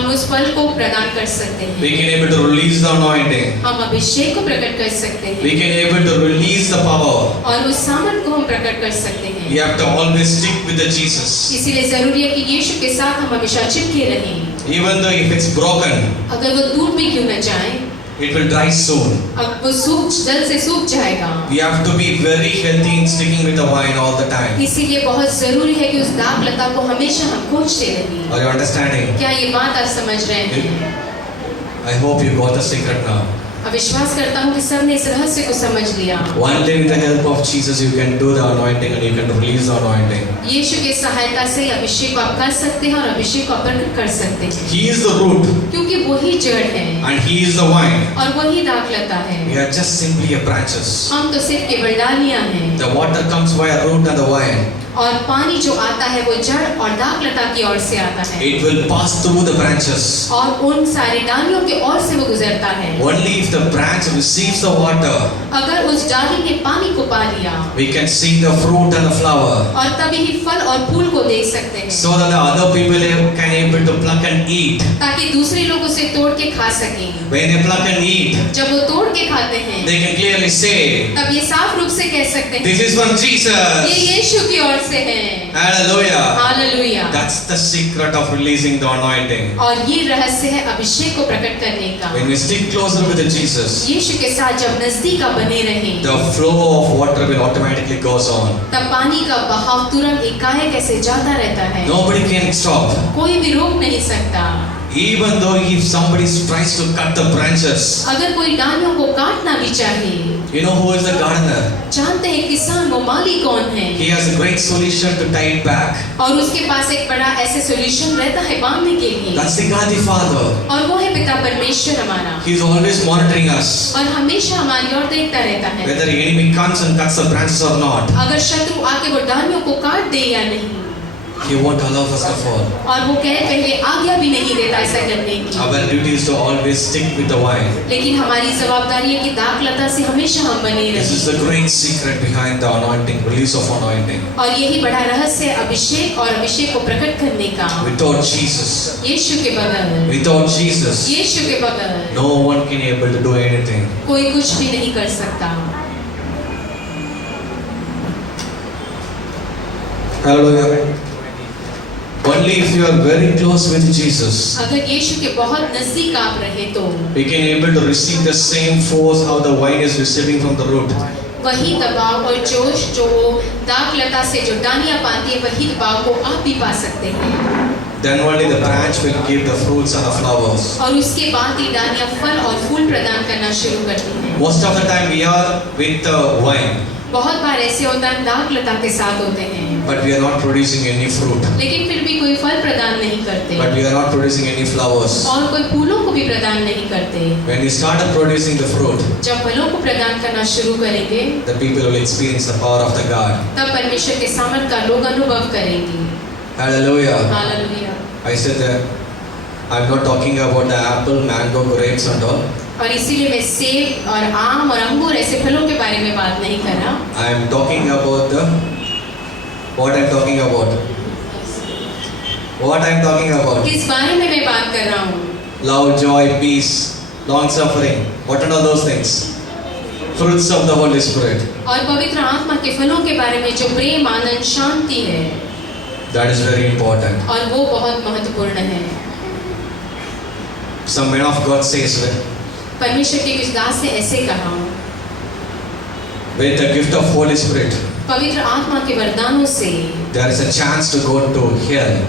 हम उस फल को प्रदान कर सकते हैं। We can able to release the anointing. हम अभिषेक को प्रकट कर सकते We हैं can able to release the power. और उस सामर्थ को हम प्रकट कर सकते We हैं। have to always stick with the Jesus. इसीलिए जरूरी है कि यीशु के साथ हम हमेशा चिपके रहें। Even though if it's broken, अगर वो टूट भी क्यों न जाए, it will dry soon. अब वो जल से सूख जाएगा। We have to be very healthy in sticking with the vine all the time. इसीलिए बहुत जरूरी है कि उस दाग लता को हमेशा हम खोजते रहें। Are you understanding? क्या ये बात आप समझ रहे हैं? I hope you got the secret now. अब विश्वास करता हूँ कि सबने इस रहस्य को समझ लिया। Only with the help of Jesus you can do the anointing and you can release the anointing. यीशु की सहायता से अभिषेक को आप कर सकते हैं और अभिषेक को आप प्रकट कर सकते हैं, He is the root क्योंकि वही जड़ है and He is the vine. और वही दाग लता है। We are just simply a branches. हम तो सिर्फ केवल डालियां हैं The water comes via root and the vine. और पानी जो आता है वो जड़ और दाग लता की ओर से आता है It will pass through the branches. और उन सारी डालियों के ओर से वो गुजरता है। Only if the branch receives the water, अगर उस डाली ने पानी को पा लिया we can see the fruit and the flower. और तभी ही फल और फूल को देख सकते हैं, So that the other people can able to pluck and eat. ताकि दूसरे लोग उसे तोड़ के खा सकें। When they pluck and eat, जब वो तोड़ के खाते हैं they can clearly say, तब ये साफ रूप से कह सकते हैं "This is from ये Jesus." यीशु की ओर से है। Hallelujah. Hallelujah. That's the secret of releasing the anointing. और ये रहस्य है अभिषेक को प्रकट करने का। When we stick closer with Jesus, यीशु के साथ जब नजदीक आप बने रहें the flow of water will automatically goes on. तब पानी का बहाव तुरंत एकाएक ऐसे जाता रहता है, Nobody can stop. कोई भी रोक नहीं सकता। Even though if somebody tries to cut the branches, अगर कोई डालियों को काटना भी चाहे, you know who is the gardener? जानते हैं किसान वो माली कौन है? He has a great solution to tie it back. और उसके पास एक बड़ा ऐसे सॉल्यूशन रहता है बांधने के लिए, That's the God the Father. और वो है पिता परमेश्वर हमारा, He is always monitoring us. और हमेशा हमारी ओर देखता रहता है Whether the enemy comes and cuts the branches or not, अगर शत्रु आके वो डालियों को काट दे या नहीं, He won't allow us to fall. और वो कहे पहले आज्ञा भी नहीं देता ऐसा करने की। Our duty is to always stick with the vine. लेकिन हमारी जवाबदारी है कि दाग लता से हमेशा हम बने This is रहें। the great secret behind the anointing, release of anointing. और यही बड़ा रहस्य है अभिषेक और अभिषेक को प्रकट करने का। Without Jesus, यीशु के बगैर, without Jesus, यीशु के बगैर no one can able to do anything. कोई कुछ भी नहीं कर सकता। Hallelujah. Only if you are very close with Jesus, अगर यीशु के बहुत नजदीक आप रहे तो we can able to receive the same force how the vine is receiving from the root. वही दबाव और जोश जो दाग लता से जो डालियां पाती है, वही दबाव को आप भी पा सकते हैं। Then only the branch will give the fruits and the flowers. और उसके बाद ही डालियां फल और फूल प्रदान करना शुरू करती हैं। Most of the time we are with the vine, बहुत बार ऐसे होता है दाग लता के साथ होते हैं, but we are not producing any fruit. लेकिन फिर भी कोई फल प्रदान नहीं करते But we are not producing any flowers. और कोई फूलों को भी प्रदान नहीं करते। When we started producing the fruit, जब फलों को प्रदान करना शुरू करेंगे the people will experience the power of the God. तब परमेश्वर के सामर्थ का लोग अनुभव करेंगे। Hallelujah. Hallelujah. I said that I'm not talking about the apple, mango, grapes and all. और इसीलिए मैं सेब और आम और अंगूर ऐसे फलों के बारे में बात नहीं कर रहा। I am talking about what I'm talking about. What I'm talking about. किस बारे में मैं बात कर रहा हूँ? Love, joy, peace, long suffering. What are all those things? Fruits of the Holy Spirit. और पवित्र आत्मा के फलों के बारे में जो प्रेम, आनंद, शांति है, That is very important. और वो बहुत महत्वपूर्ण है। Some men of God says that परमेश्वर के कुछ दास ने ऐसे कहा, with the gift of Holy Spirit, पवित्र आत्मा के वरदानों से there is a chance to go to hell.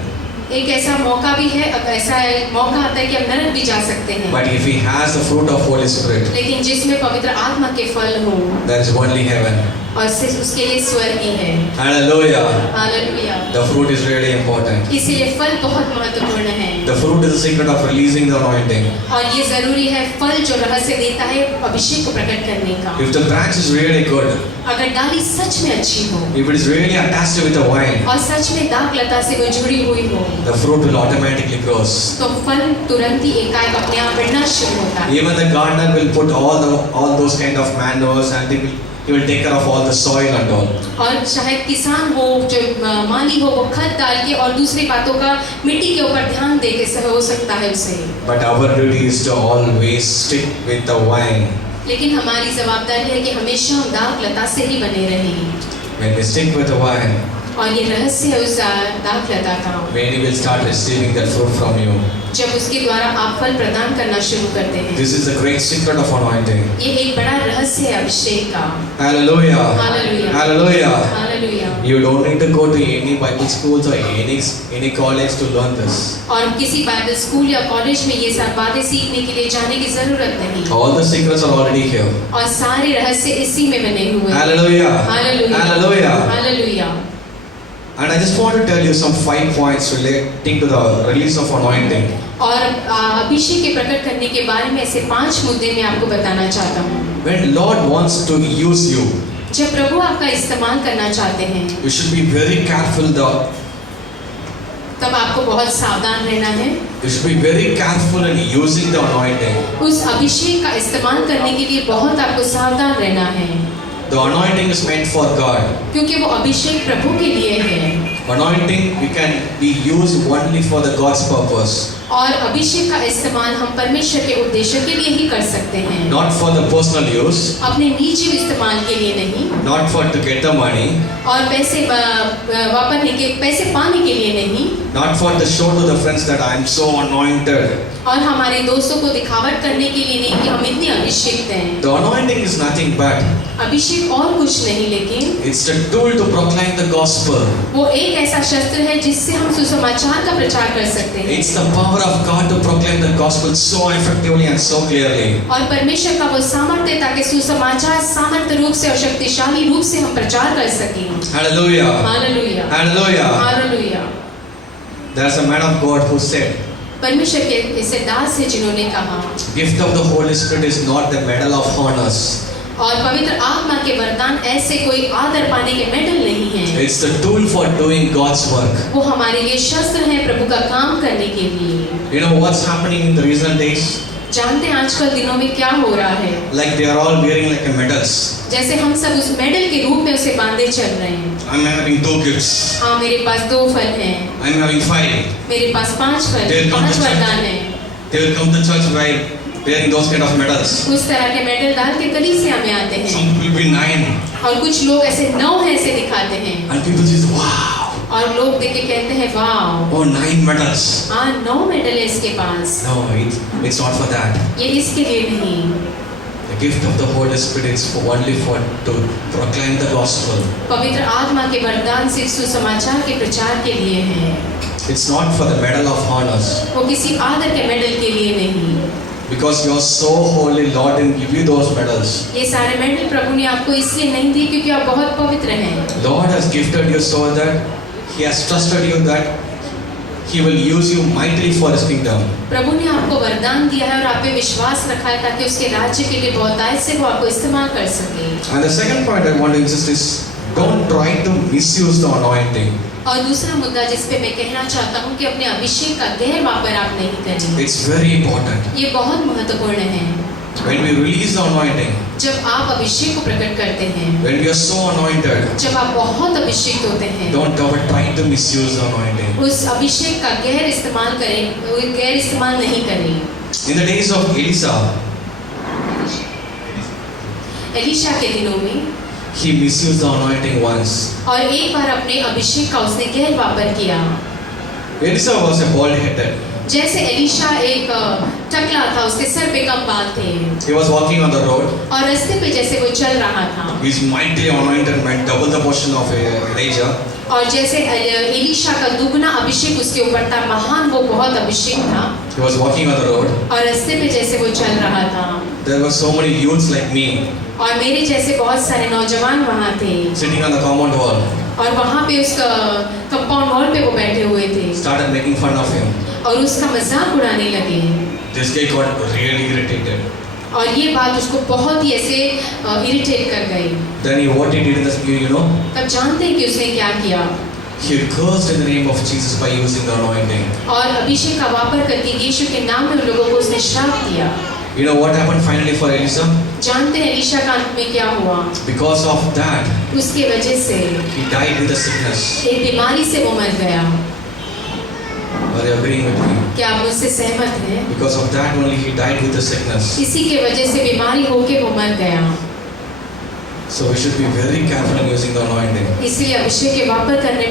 एक ऐसा मौका भी है, अब ऐसा मौका आता है कि हम नरक भी जा सकते हैं, But if he has the fruit of Holy Spirit, लेकिन जिसमें पवित्र आत्मा के फल हो there is only heaven. और सिर्फ उसके लिए स्वर्ग ही है। Hallelujah. Hallelujah. The fruit is really important. इसीलिए फल बहुत महत्वपूर्ण है The fruit is the secret of releasing the anointing. और ये जरूरी है, फल जो रहस्य देता है अभिषेक को प्रकट करने का। If the branch is really good, अगर डाली सच में अच्छी हो if it is really attached with the vine, और सच में दाग लता से वो जुड़ी हुई हो, the fruit will automatically grow. तो फल तुरंत ही एकाएक अपने आप बढ़ना शुरू होता है। Even the gardener will put all those kind of manures and He will take care of all the soil and all. और शायद किसान हो, जो माली हो, वो खाद डाल के और दूसरी बातों का मिट्टी के ऊपर ध्यान दे के हो सकता है उसे। But our duty is to always stick with the vine. लेकिन हमारी जवाबदारी है कि हमेशा हम दाग लता से ही बने रहें। When we stick with the vine, और ये रहस्य है उस दाग लता का। when He will start receiving that fruit from you. जब उसके द्वारा आप फल प्रदान करना शुरू करते हैं। This is the great secret of anointing. ये एक बड़ा रहस्य है अभिषेक का। Hallelujah. Hallelujah. Hallelujah. Hallelujah. You don't need to go to any Bible schools or any college to learn this. और किसी बाइबल स्कूल या कॉलेज में ये सब बातें सीखने के लिए जाने की जरूरत नहीं। All the secrets are already here. और सारे रहस्य इसी में बने हुए हैं। Hallelujah. Hallelujah. Hallelujah. Hallelujah. And I just want to tell you some 5 points relating to the release of anointing. और अभिषेक के प्रकट करने के बारे में ऐसे 5 मुद्दे मैं आपको बताना चाहता हूँ। When Lord wants to use you, जब प्रभु आपका इस्तेमाल करना चाहते हैं, you should be very careful. तब आपको बहुत सावधान रहना है। You should be very careful in using the anointing. उस अभिषेक का इस्तेमाल करने के लिए बहुत आपको सावधान रहना है। The anointing is meant for God. क्योंकि वो अभिषेक प्रभु के लिए है। Anointing we can be used only for the God's purpose. और अभिषेक का इस्तेमाल हम परमेश्वर के उद्देश्य के लिए ही कर सकते हैं। Not for the personal use. अपने निजी इस्तेमाल के लिए नहीं। Not for to get the money. और पैसे पाने के लिए नहीं। Not for to show to the friends that I am so anointed. और हमारे दोस्तों को दिखावट करने के लिए नहीं कि हम इतने अभिषेक हैं। The anointing is nothing but अभिषेक और कुछ नहीं, लेकिन it's the tool to proclaim the gospel. वो एक ऐसा शस्त्र है जिससे हम सुसमाचार का प्रचार कर सकते हैं। It's the power of God to proclaim the gospel so effectively and so clearly. और परमेश्वर का वो सामर्थ्य ताकि सुसमाचार सामर्थ्य रूप से और शक्तिशाली रूप से हम प्रचार कर सकें। Hallelujah. Hallelujah. Hallelujah. Hallelujah. There's a man of God who said, परमेश्वर के ऐसे दास है जिन्होंने कहा, gift of the Holy Spirit is not the medal of honors. और पवित्र आत्मा के वरदान ऐसे कोई आदर पाने के मेडल नहीं है। It's the tool for doing God's work. वो हमारे लिए शस्त्र है प्रभु का काम करने के लिए। You know what's happening in the recent days? जानते हैं आजकल दिनों में क्या हो रहा है? Like they are all wearing like a medals. जैसे हम सब उस मेडल के रूप में उसे बांधे चल रहे हैं। I'm having 2 gifts. हाँ, मेरे पास 2 फल हैं। I'm having 5. मेरे पास 5 फल, They'll come 5 to वरदान हैं। They will come to church wearing those kind of medals. उस तरह के मेडल डाल के कलीसिया में आते हैं। Some will be 9. और कुछ लोग ऐसे 9 हैं ऐसे दिखाते हैं। And people say, wow. और लोग देख के कहते हैं वाव। Oh, 9 medals. हाँ, 9 मेडल है इसके पास। No, it's not for that. ये इसके लिए नहीं। The gift of the Holy Spirit is only to proclaim the gospel. पवित्र आत्मा के वरदान सिर्फ सुसमाचार के प्रचार के लिए हैं। It's not for the medal of honors. वो किसी आदर के मेडल के लिए नहीं। Because you are so holy, Lord didn't give you those medals. ये सारे मेडल प्रभु ने आपको इसलिए नहीं दिए क्योंकि आप बहुत पवित्र हैं। Lord has gifted you so that He has trusted you that He will use you mightily for His kingdom. प्रभु ने आपको वरदान दिया है और आप पे विश्वास रखा है ताकि उसके राज्य के लिए बहुतायत से वो आपको इस्तेमाल कर सके। And the second point I want to insist is, don't try to misuse the anointing. और दूसरा मुद्दा जिस पे मैं कहना चाहता हूँ कि अपने अभिषेक का गैर वापर आप नहीं करें। It's very important. ये बहुत महत्वपूर्ण है। When we release the anointing, जब आप अभिषेक को प्रकट करते हैं, when we are so anointed, जब आप बहुत अभिषेक होते हैं, don't ever try to misuse the anointing. उस अभिषेक का गैर इस्तेमाल करें, गैर इस्तेमाल नहीं करें। In the days of Elisha के दिनों में he misused the anointing once. और एक बार अपने अभिषेक का उसने गैर वापर किया। Elisha was a bald-headed. जैसे एलिशा एक टकला था, उसके सर पे कम बाल थे। He was walking on the road. और रास्ते पे जैसे वो चल रहा था। He's mightily anointed, might double the portion of Elijah. और जैसे एलिशा का दुगना अभिषेक उसके ऊपर था, महान वो बहुत अभिषेक था। He was walking on the road. और रास्ते पे जैसे वो चल रहा था। There were so many youths like me. और मेरे जैसे बहुत सारे नौजवान वहाँ थे। Sitting on the compound wall. और वहाँ पे उसका कंपाउंड वॉल पे वो बैठे हुए थे। Started making fun of him. और उसका मजाक उड़ाने लगे। This guy got really irritated. और ये बात उसको बहुत ही ऐसे इरिटेट कर गई। Then what he did in the spirit, you know? तब जानते हैं कि उसने क्या किया? He cursed in the name of Jesus by using the anointing. और अभिषेक का वापर करके यीशु के नाम में उन लोगों को उसने श्राप दिया। You know what happened finally for Elisha? जानते हैं एलीशा का अंत में क्या हुआ? Because of that, उसके वजह से he died with a sickness. एक बीमारी से वो मर गया। Are you agreeing with me? क्या आप मुझसे सहमत हैं? Because of that only he died with a sickness. इसी के वजह से बीमारी होके वो मर गया। So we should be very careful in using the anointing. इसलिए अभिषेक के वापर करने